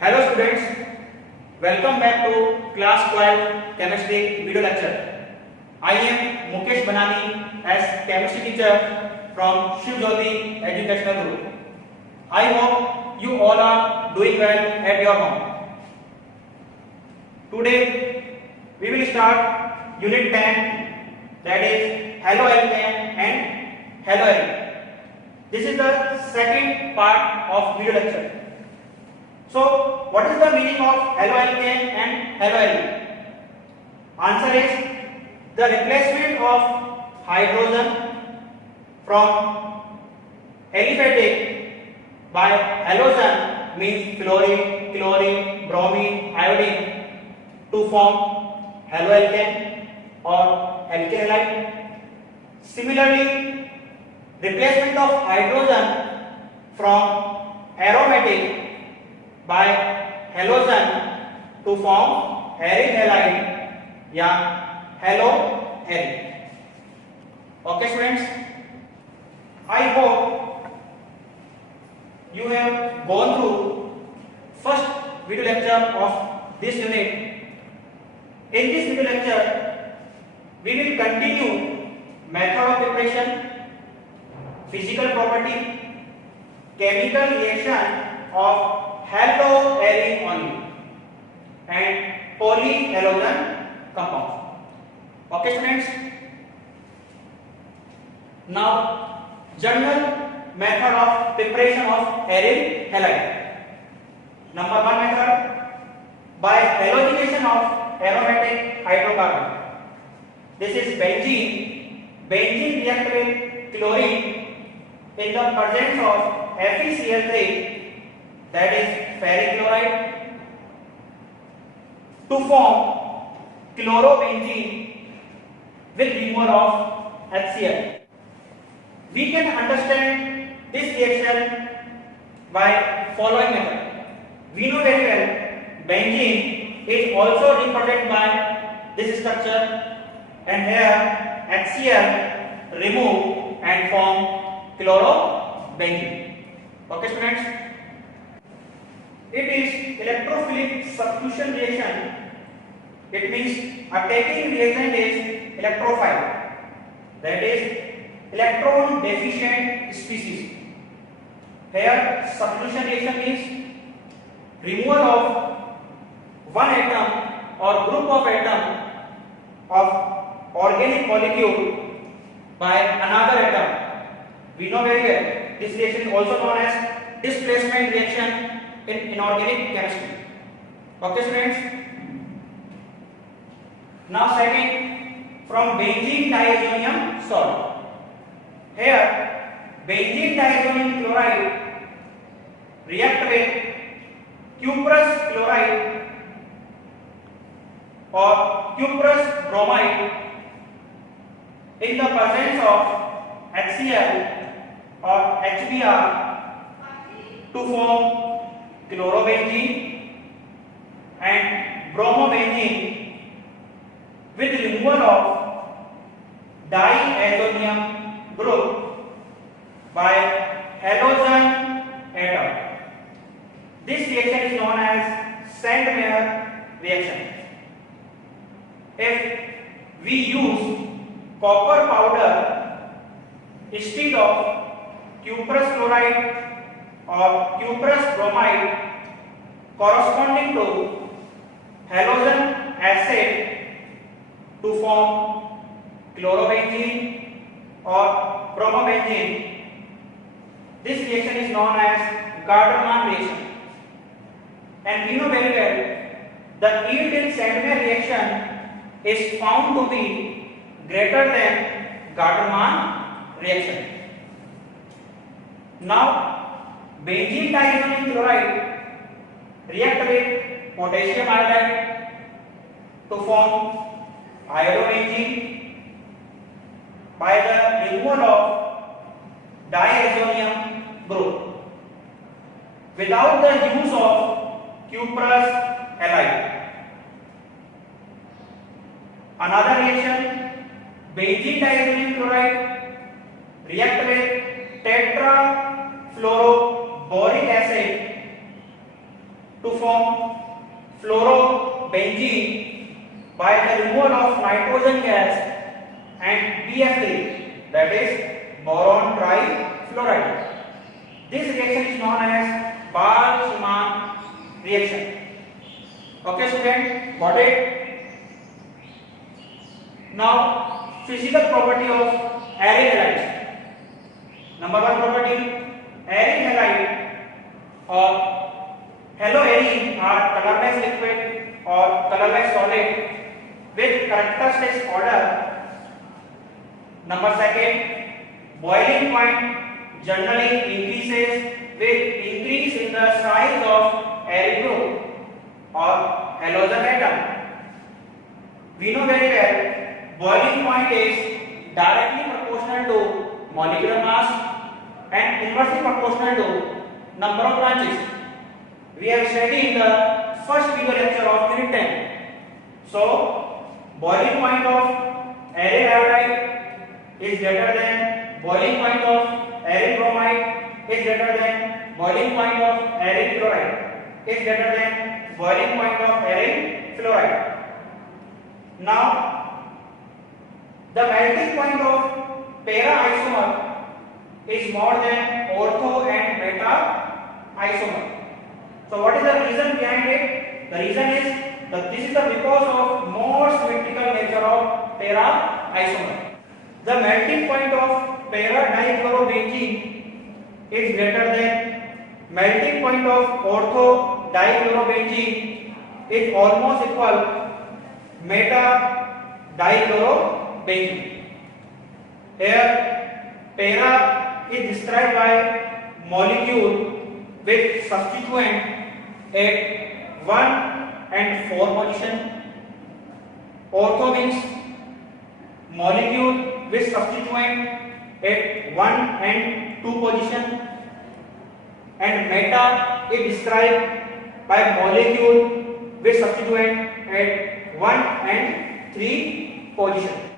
Hello students, welcome back to class 12 chemistry video lecture. I am Mukesh Banani as chemistry teacher from Shiv Jyoti Educational Group. I hope you all are doing well at your home. Today we will start unit 10, that is haloalkane and haloalkane. This is the second part of video lecture. So, what is the meaning of haloalkane and haloalkene? Answer is the replacement of hydrogen from aliphatic by halogen means fluorine, chlorine, bromine, iodine to form haloalkane or alkyl halide. Similarly, replacement of hydrogen from aromatic by halogen to form aryl halide या haloaryl. Okay students, I hope you have gone through first video lecture of this unit. In this video lecture we will continue method of preparation, physical property, chemical reaction of haloaryl only and polyhalogen compound. Okay students, now general method of preparation of aryl halide. Number 1 method, by halogenation of aromatic hydrocarbon. This is benzene. Benzene react with chlorine in the presence of FeCl3, that is ferric chloride, to form chlorobenzene with removal of HCl. We can understand this reaction by following method. We know very well benzene is also represented by this structure, and here HCl remove and form chlorobenzene. Okay students, it is electrophilic substitution reaction. It means a taking reagent is electrophile, that is electron deficient species. Here substitution reaction is removal of one atom or group of atom of organic molecule by another atom. We know very well this reaction is also known as displacement reaction in inorganic chemistry. Okay students, now second, from benzene diazonium salt. Here benzene diazonium chloride react with cuprous chloride or cuprous bromide in the presence of HCl or HBr to form chlorobenzene and bromobenzene with removal of diazonium group by halogen atom. This reaction is known as Sandmeyer reaction. If we use copper powder instead of cuprous chloride or cuprous bromide corresponding to halogen acid to form chlorobenzene or bromobenzene, this reaction is known as Garderman reaction. And we know very well the yield in Sandmeyer reaction is found to be greater than Garderman reaction. Now benzene diazonium chloride react with potassium iodide to form iodobenzene by the removal of diazonium group without the use of cuprous halide. Another reaction, benzene diazonium chloride react with tetrafluoroboric acid to form fluorobenzene by the removal of nitrogen gas and BF3, that is boron trifluoride. This reaction is known as Boltzmann reaction. Okay student, got it? Now physical property of arene halides. Number one property, arene halide or haloarene are colorless liquid or colorless solid with characteristic order. Number second, boiling point generally increases with increase in the size of arene group or halogen atom. We know very well boiling point is directly proportional to molecular mass and inversely proportional to number of branches. We have studied in the first video lecture of unit 10. So, boiling point of arene iodide is greater than boiling point of arene bromide is greater than boiling point of arene chloride is greater than boiling point of arene fluoride. Now, the melting point of para isomer is more than ortho and meta isomer. So, what is the reason behind it? The reason is that this is because of more symmetrical nature of para isomer. The melting point of para dichlorobenzene is greater than melting point of ortho dichlorobenzene is almost equal meta dichlorobenzene. Here para is described by molecule with substituent at 1 and 4 position. Ortho means molecule with substituent at 1 and 2 position, and meta is described by molecule with substituent at 1 and 3 position.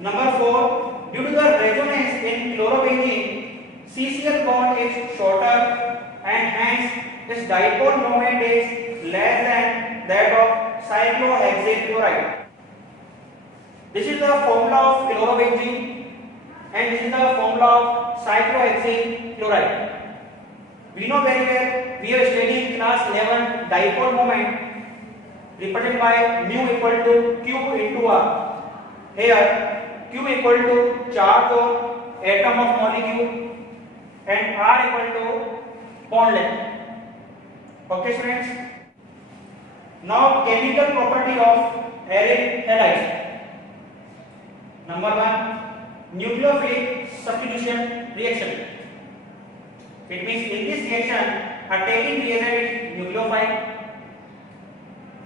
Number 4, due to the resonance in chlorobenzene, CCl bond is shorter and hence its dipole moment is less than that of cyclohexane chloride. This is the formula of chlorobenzene and this is the formula of cyclohexane chloride. We know very well, we have studied in class 11 dipole moment represented by mu equal to Q into R. Here Q equal to charge of atom of molecule and R equal to bond length. Okay students. Now chemical property of arene halides. Number 1, nucleophilic substitution reaction. It means in this reaction a taking reagent is nucleophile.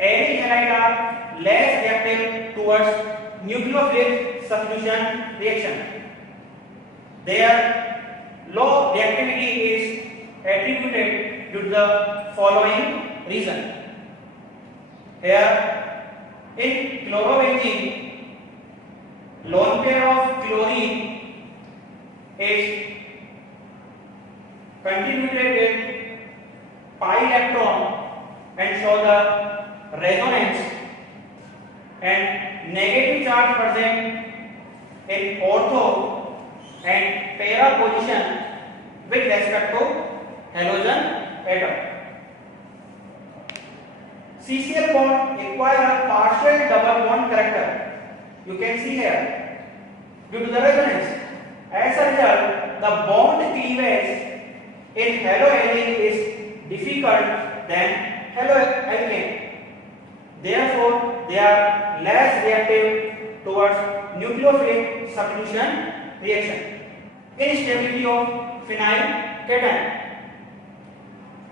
Arene halides are less reactive towards nucleophilic substitution reaction. Their low reactivity is attributed due to the following reason. Here in chlorobenzene, lone pair of chlorine is contributed with pi electron and show the resonance, and negative charge present in ortho and para position with respect to halogen atom. CCl bond acquire a partial double bond character. You can see here due to the resonance. As a result, the bond cleavage in haloarene is difficult than haloalkane. Therefore, they are less reactive towards nucleophilic substitution reaction. Instability of phenyl cation.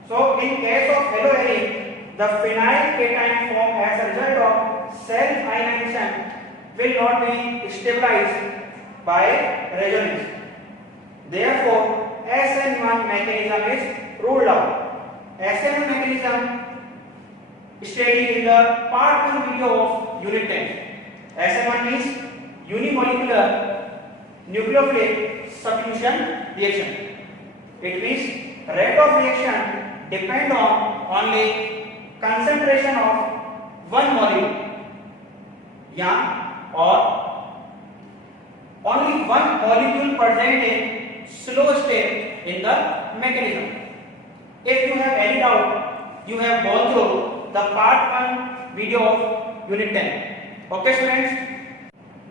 So, in case of haloarene, the phenyl cation formed as a result of self-ionization will not be stabilized by resonance. Therefore, SN1 mechanism is ruled out. SN1 mechanism studied in the part 1 video of unit 10. SN1 means unimolecular nucleophilic substitution reaction. It means rate of reaction depend on only concentration of one molecule, yeah, or only one molecule present in slow state in the mechanism. If you have any doubt, you have gone through the part 1 video of unit 10. Okay students,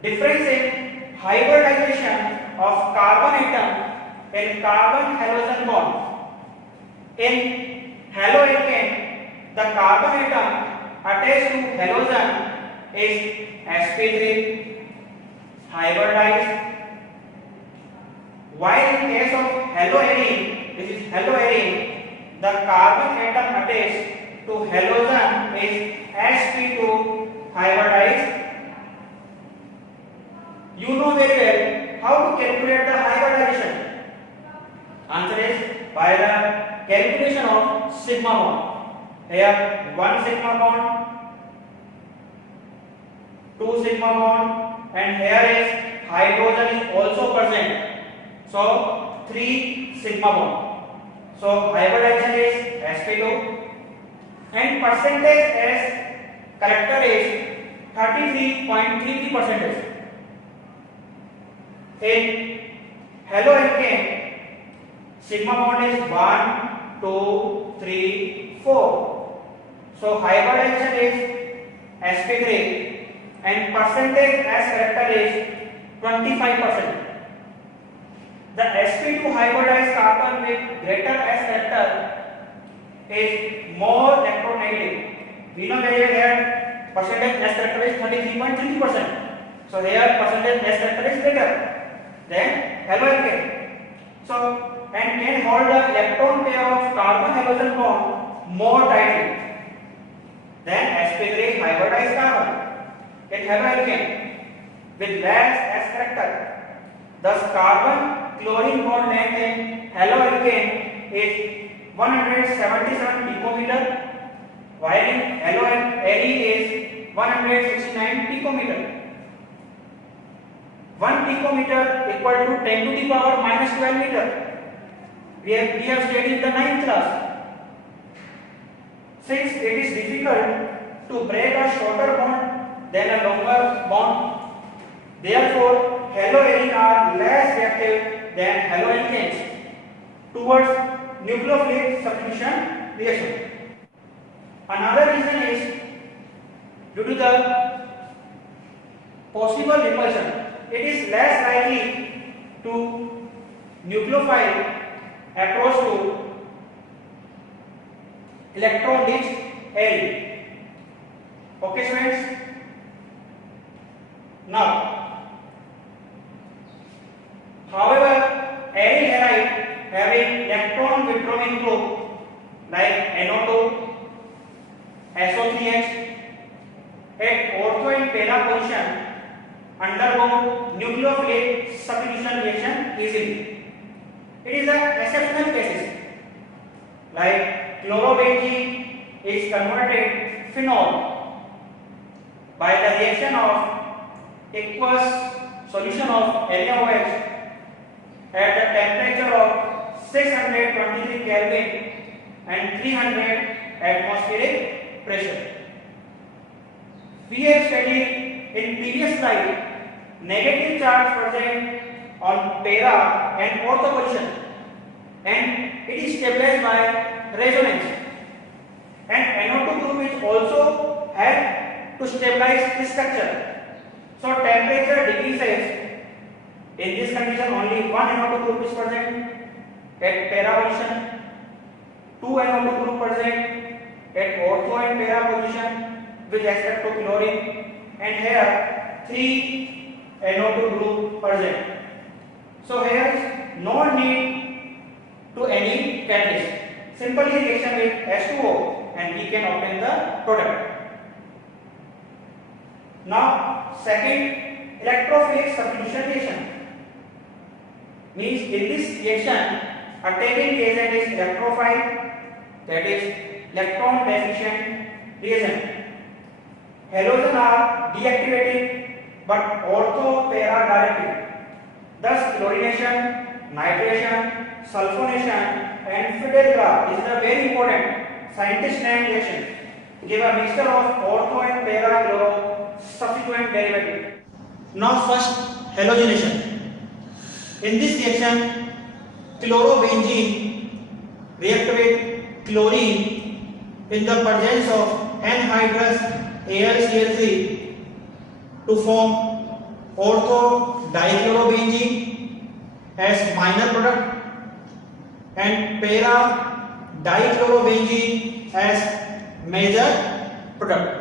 difference in hybridization of carbon atom in carbon halogen bond. In haloalkane, the carbon atom attached to halogen is sp3 hybridized, while in case of haloarine, this is haloarine, the carbon atom attached to halogen is sp2 hybridized. You know very well how to calculate the hybridization. Answer is by the calculation of sigma bond. Here 1 sigma bond, 2 sigma bond, and here is hydrogen is also present. So 3 sigma bond. So hybridization is sp2 and percentage as character is 33.33%. In haloalkane, sigma bond is 1, 2, 3, 4. So hybridization is sp3 and percentage as character is 25%. The sp2 hybridized carbon with greater S character is more electronegative. We know very well here percentage S character is 33.33%. So here percentage S character is greater than haloalkane. So and can hold the electron pair of carbon halogen bond more tightly than sp3 hybridized carbon in haloalkane with less S character. Thus carbon chlorine bond length in haloalkane is 177 picometer, while in haloarine is 169 picometer. 1 picometer equal to 10 to the power minus 12 meter. We have studied in the 9th class. Since it is difficult to break a shorter bond than a longer bond, therefore haloarine are less reactive than haloalkanes towards nucleophilic substitution reaction. Another reason is due to the possible repulsion. It is less likely to nucleophile approach to electron-rich area. Okay students? Now, however, aryl halide having electron withdrawing group like NO2, SO3H at ortho and para position undergo nucleophilic substitution reaction easily. It is an exceptional cases like chlorobenzene is converted phenol by the reaction of aqueous solution of NaOH at the temperature of 623 Kelvin and 300 atmospheric pressure. We have studied in previous slide negative charge present on para and ortho position, and it is stabilized by resonance, and NO2 group is also help to stabilize the structure. So temperature decreases. In this condition only one NO2 group is present at para position, 2 NO2 group present at ortho and para position with respect to chlorine, and here 3 NO2 group present. So here is no need to any catalyst. Simply reaction with H2O and we can obtain the product. Now second, electrophilic substitution reaction. Means in this reaction attaining reagent is electrophile, that is electron deficient reagent. Halogen are deactivating but ortho para directing. Thus chlorination, nitration, sulfonation, and Friedel-Crafts. This is a very important scientist name reaction. Give a mixture of ortho and para chloro subsequent derivative. Now first halogenation. In this reaction, chlorobenzene react with chlorine in the presence of anhydrous AlCl3 to form ortho dichlorobenzene as minor product and para dichlorobenzene as major product.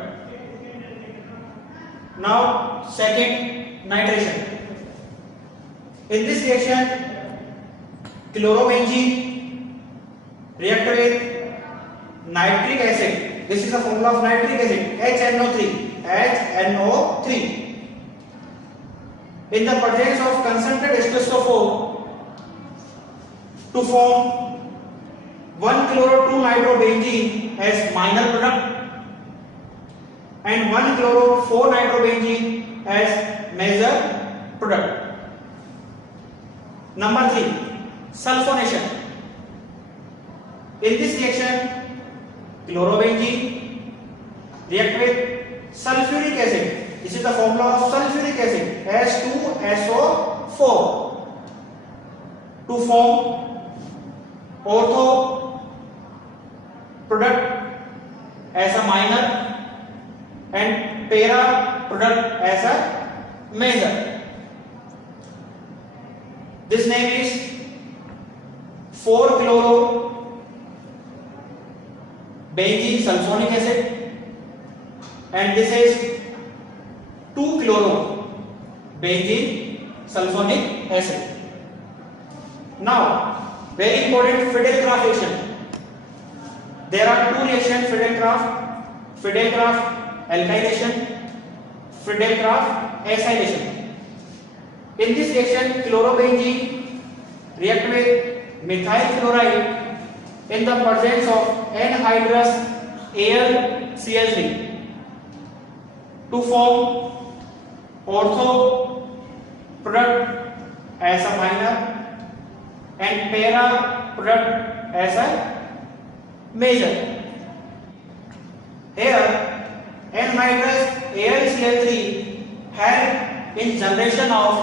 Now second nitration. In this reaction, chlorobenzene react with nitric acid. This is a formula of nitric acid, HNO3 in the presence of concentrated H2SO4 to form 1-chloro-2-nitrobenzene as minor product and 1-chloro-4-nitrobenzene as major product. Number 3, sulfonation. In this reaction, chlorobenzene react with sulfuric acid. This is the formula of sulfuric acid, H2SO4, to form ortho product as a minor and para product as a major. This name is 4-chloro-benzene sulfonic acid, and this is 2-chloro-benzene sulfonic acid. Now, very important Friedel-Crafts reaction. There are two reactions Friedel-Crafts alkylation, Friedel-Crafts acylation. In this reaction, chlorobenzene react with methyl chloride in the presence of anhydrous AlCl3 to form ortho product as a minor and para product as a major. Here, anhydrous AlCl3 help in generation of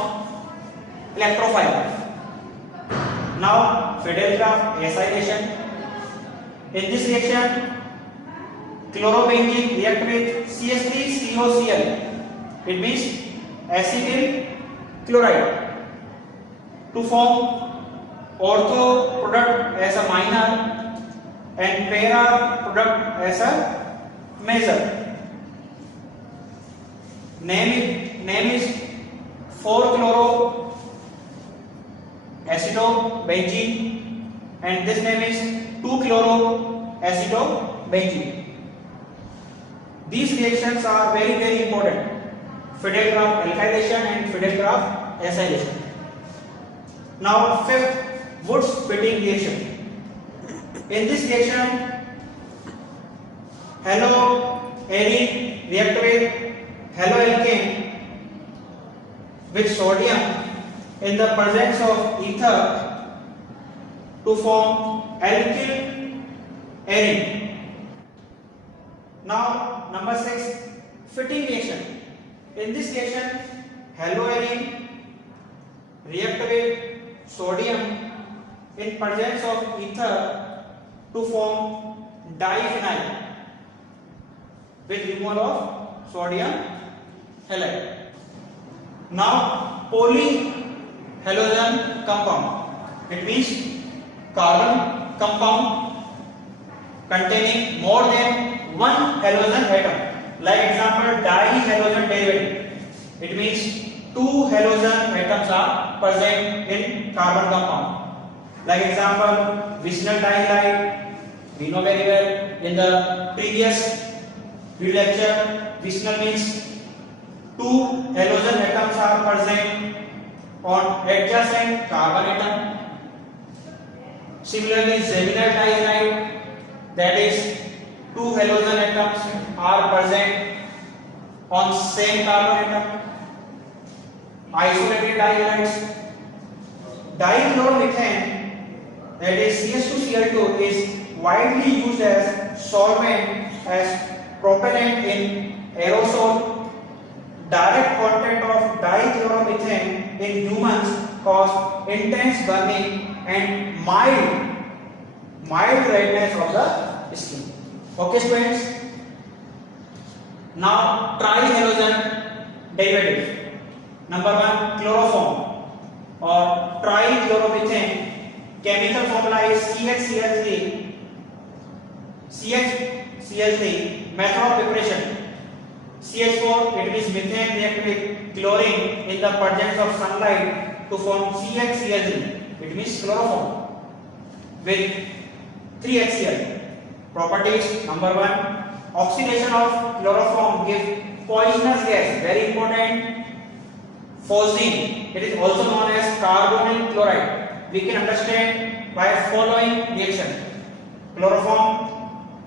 electrophile. Now, Friedel-Crafts acylation. In this reaction, chlorobenzene react with CH3COCl. It means acetyl chloride to form ortho product as a minor and para product as a major. Name is 4-chloroacetobenzene and this name is 2-chloroacetobenzene. These reactions are very important. Friedel-Crafts alkylation and Friedel-Crafts acylation. Now fifth, Wurtz-Fitting reaction. In this reaction, haloarine react with haloalkane with sodium in the presence of ether to form alkyl arine. Now number 6, fitting reaction. In this reaction, haloarine react with sodium in presence of ether to form diphenyl with removal of sodium halide. Now polyhalogen compound. It means carbon compound containing more than one halogen atom. Like example, dihalogen derivative. It means two halogen atoms are present in carbon compound. Like example, vicinal dihalide. We know very well in the previous video lecture, vicinal means two halogen atoms are present on adjacent carbon atom. Similarly, geminal dihalide, that is two halogen atoms are present on same carbon atom. Isolated dihalides. Dichloromethane that is CH2Cl2 is widely used as solvent, as propellant in aerosol. Direct contact of dichloromethane in humans cause intense burning and mild redness of the skin. Okay students, now trihalogen derivatives. Number 1, chloroform or trichloromethane. Chemical formula is CHCl3. CHCl3. Method of preparation: CH4, it means methane, react with chlorine in the presence of sunlight to form CHCl3. It means chloroform with 3HCl. Properties: number 1, oxidation of chloroform gives poisonous gas, very important, phosgene. It is also known as carbonyl chloride. We can understand by following reaction: chloroform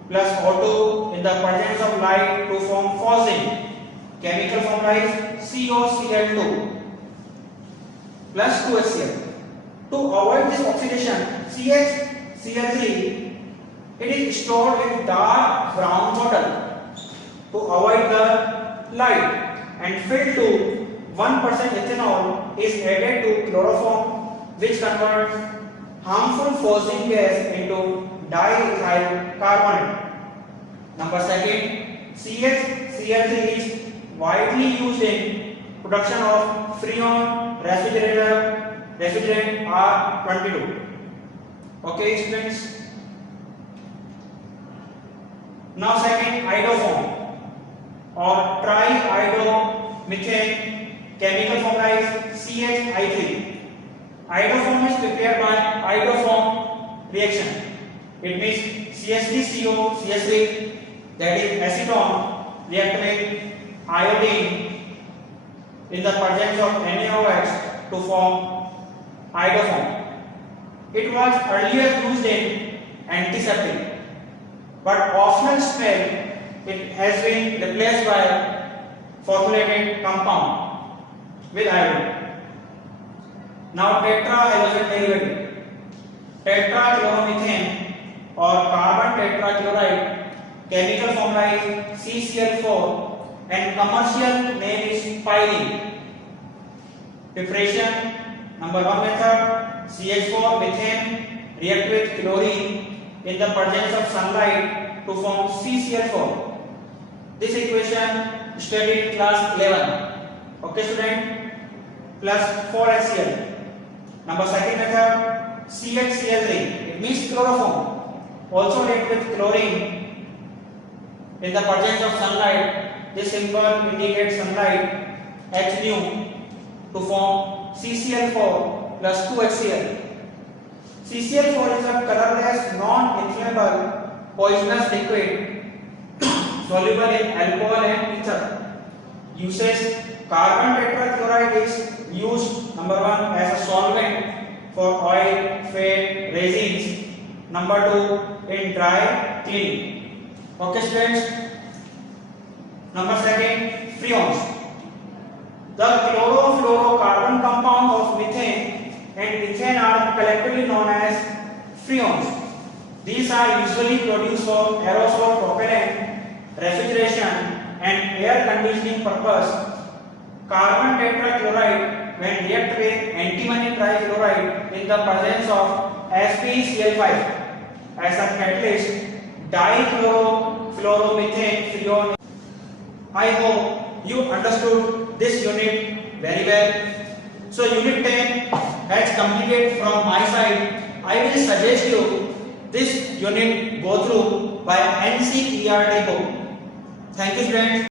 plus O2 in the presence of light to form phosgene. Chemical formula is COCl2 plus 2HCl. To avoid this oxidation, CHCl3, it is stored in dark brown bottle to avoid the light, and filled to 1% ethanol is added to chloroform, which converts harmful phosgene gas into diethyl carbonate. Number 2, CHCl3 is widely used in production of Freon refrigerant R22. Okay students. Now second, iodoform or triiodomethane. Chemical formula is CHI3. Iodoform is prepared by iodoform reaction. It means CH3CO CH3, that is acetone, react with iodine in the presence of NaOH to form iodoform. It was earlier used in antiseptic, but optional smell, it has been replaced by formulated compound with iodine. Now tetrahalogen derivative. Tetrachloromethane or carbon tetrachloride, chemical formula is CCl4 and commercial name is pyrene. Preparation: number 1 method, CH4 methane react with chlorine in the presence of sunlight to form CCl4. This equation studied in class 11. Okay student, plus 4HCl. Number 2 method, CHCl3, it means chloroform, also react with chlorine in the presence of sunlight. This symbol indicates sunlight, H nu, to form CCl4 plus 2HCl. CCl4 is a colorless, non-inflammable, poisonous liquid soluble in alcohol and ether. Usage: carbon tetrachloride is used, number 1, as a solvent for oil, fat, resins. Number 2, in dry cleaning. Okay students. Number 2, freons. The chlorofluorocarbon compound of methane and ethane are collectively known as freons. These are usually produced for aerosol propellant, refrigeration and air conditioning purpose. Carbon tetrachloride, when react with antimony trichloride in the presence of SpCl5 as a catalyst, dichlorofluoromethane freon. I hope you understood this unit very well. So unit 10 has completed from my side. I will suggest you this unit go through by NCERT book. Thank you friends.